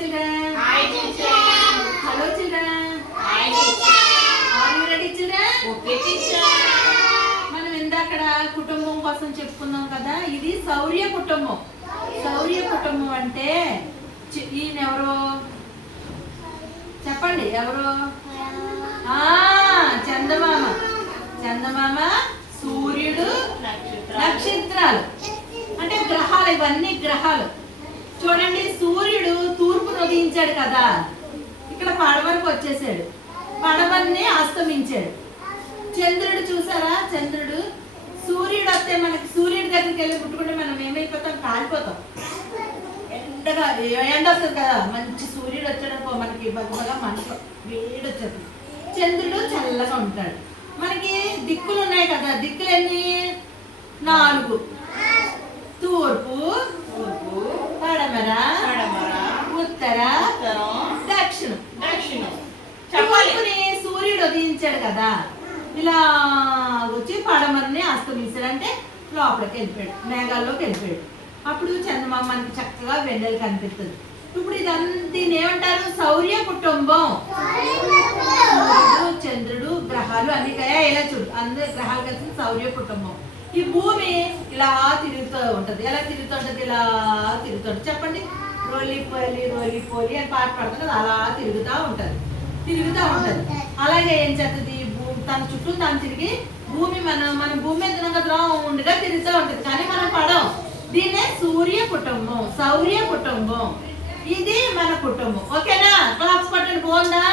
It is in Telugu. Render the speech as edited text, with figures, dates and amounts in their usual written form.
children. Hi teacher. Hello children. Hi teacher. Are you ready children? Okay teacher. మనం ఇందాకడ కుటుంబం కోసం చెప్పుకున్నాం కదా, ఇది శౌర్య కుటుంబం. శౌర్య కుటుంబం అంటే ఈయన ఎవరు చెప్పండి? ఎవరు? చందమామ. చందమామ, సూర్యుడు, నక్షత్రాలు అంటే గ్రహాలు. ఇవన్నీ గ్రహాలు. చూడండి, సూర్యుడు తూర్పును ఉదయించాడు కదా, ఇక్కడ పడవరకు వచ్చేసాడు, పడవని అస్తమించాడు. చంద్రుడు చూసారా? చంద్రుడు, సూర్యుడు వస్తే మనకి సూర్యుడి దగ్గరికి వెళ్ళి ముట్టుకుంటే మనం ఏమైపోతాం? కాలిపోతాం. ఎండగా ఎండ వస్తుంది కదా, మంచి సూర్యుడు వచ్చాడనుకో మనకి బగబగా మనసు వేడి వచ్చేది. చంద్రుడు చల్లగా ఉంటాడు. మనకి దిక్కులు ఉన్నాయి కదా, దిక్కులు ఎన్ని? 4. తూర్పు, పడమర, ఉత్తర, దక్షిణం. తూర్పుని సూర్యుడు ఉదయించాడు కదా, ఇలా వచ్చి పడమరని అస్తమించాడు, అంటే లోపలికి వెళ్ళిపోయాడు, మేఘాల్లోకి వెళ్ళిపోయాడు. అప్పుడు చందమామ మనకి చక్కగా వెన్నెల కనిపిస్తుంది. ఇప్పుడు దీన్ని ఏమంటారు? శౌర్య కుటుంబం. సూర్యుడు, చంద్రుడు, గ్రహాలు అన్ని ఇలా చూడు, అందరు గ్రహాలు కలిసి శౌర్య కుటుంబం. ఈ భూమి ఇలా తిరుగుతూ ఉంటది. ఎలా తిరుగుతూ ఉంటది? ఇలా తిరుగుతుంది. చెప్పండి. రోలి పోలి రోలి పోలి అని పాట పాడుతుంది కదా, అలా తిరుగుతూ ఉంటది. అలాగే ఏం చేస్తుంది? తన చుట్టూ తను తిరిగి భూమి మన భూమి మీద రౌండ్గా తిరుగుతూ ఉంటది, కానీ మనం పడం. దీన్నే సూర్య కుటుంబం, శౌర్య కుటుంబం. ఇది మన కుటుంబం. ఓకేనా? క్లాప్స్ పట్టండి. బాగుందా?